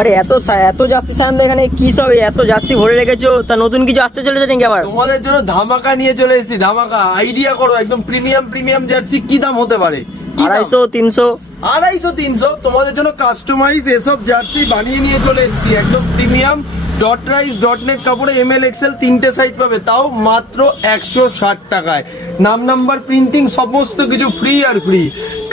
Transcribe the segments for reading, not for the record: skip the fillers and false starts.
আরে এত জার্সি সান এখানে কি সব এত জার্সি ভরে রেখেছো, তা নতুন কিছু আসতে চলেছে নাকি আবার? তোমাদের জন্য ধামাকা নিয়ে চলে এসেছি, ধামাকা। আইডিয়া করো, একদম প্রিমিয়াম জার্সি কি দাম হতে পারে? 250, 300? 250, 300 তোমাদের জন্য কাস্টমাইজ এসব জার্সি বানিয়ে নিয়ে চলে এসেছি, একদম premium dot rice dot net কাপড়ে ML XL 3টে সাইজ পাবে, তাও মাত্র 160 টাকায়। নাম্বার প্রিন্টিং সমস্ত কিছু ফ্রি আর ফ্রি।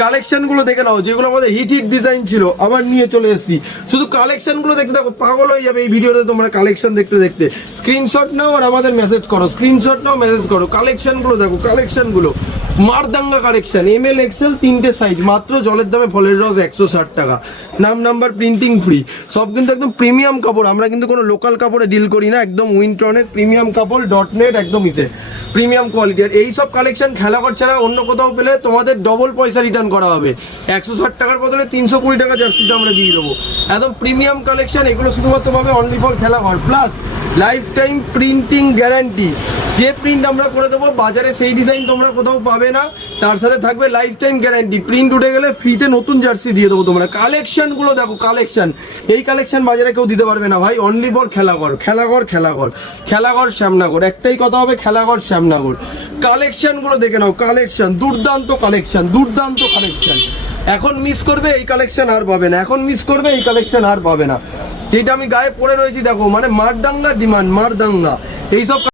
কালেকশনগুলো দেখে নাও, যেগুলো আমাদের হিট ডিজাইন ছিল আবার নিয়ে চলে এসেছি। শুধু কালেকশনগুলো দেখতে দেখো পাগল হয়ে যাবে এই ভিডিওতে তোমরা কালেকশন দেখতে। স্ক্রিনশট নাও আর আমাদের মেসেজ করো, কালেকশনগুলো দেখো, কালেকশনগুলো মারদাঙ্গা কালেকশন। ML XL 3টে সাইজ, মাত্র জলের দামে ফলের রস 160 টাকা। নাম্বার প্রিন্টিং ফ্রি, সব কিন্তু একদম প্রিমিয়াম কাপড়। আমরা কিন্তু কোনো লোকাল কাপড়ে ডিল করি না, একদম উইন্টনের প্রিমিয়াম কাপড়, ডট নেট, একদম প্রিমিয়াম কোয়ালিটি। আর এইসব কালেকশন খেলাঘর ছাড়া অন্য কোথাও পেলে তোমাদের ডবল পয়সা রিটার্ন করা হবে। 160 টাকার বদলে 320 টাকা জার্সিতে আমরা দিয়ে দেবো। একদম প্রিমিয়াম কালেকশন, এগুলো শুধুমাত্র পাবে only for Khelaghar. Plus life time printing guarantee, যে প্রিন্ট আমরা করে দেবো বাজারে সেই ডিজাইন তোমরা কোথাও পাবে না, তার সাথে থাকবে লাইফ টাইম গ্যারান্টি। প্রিন্ট উঠে গেলে ফ্রিতে নতুন জার্সি দিয়ে দেবো তোমরা। কালেকশনগুলো দেখো, এই কালেকশন বাজারে কেউ দিতে পারবে না ভাই, অনলি ফর খেলাঘর শ্যামনগর। একটাই কথা হবে, খেলাঘর শ্যামনগর। কালেকশনগুলো দেখে নাও, দুর্দান্ত কালেকশন। এখন মিস করবে এই কালেকশন আর পাবে না, যেটা আমি গায়ে পরে রয়েছি দেখো, মানে মারদাঙ্গা ডিমান্ড, মারদাঙ্গা এইসব।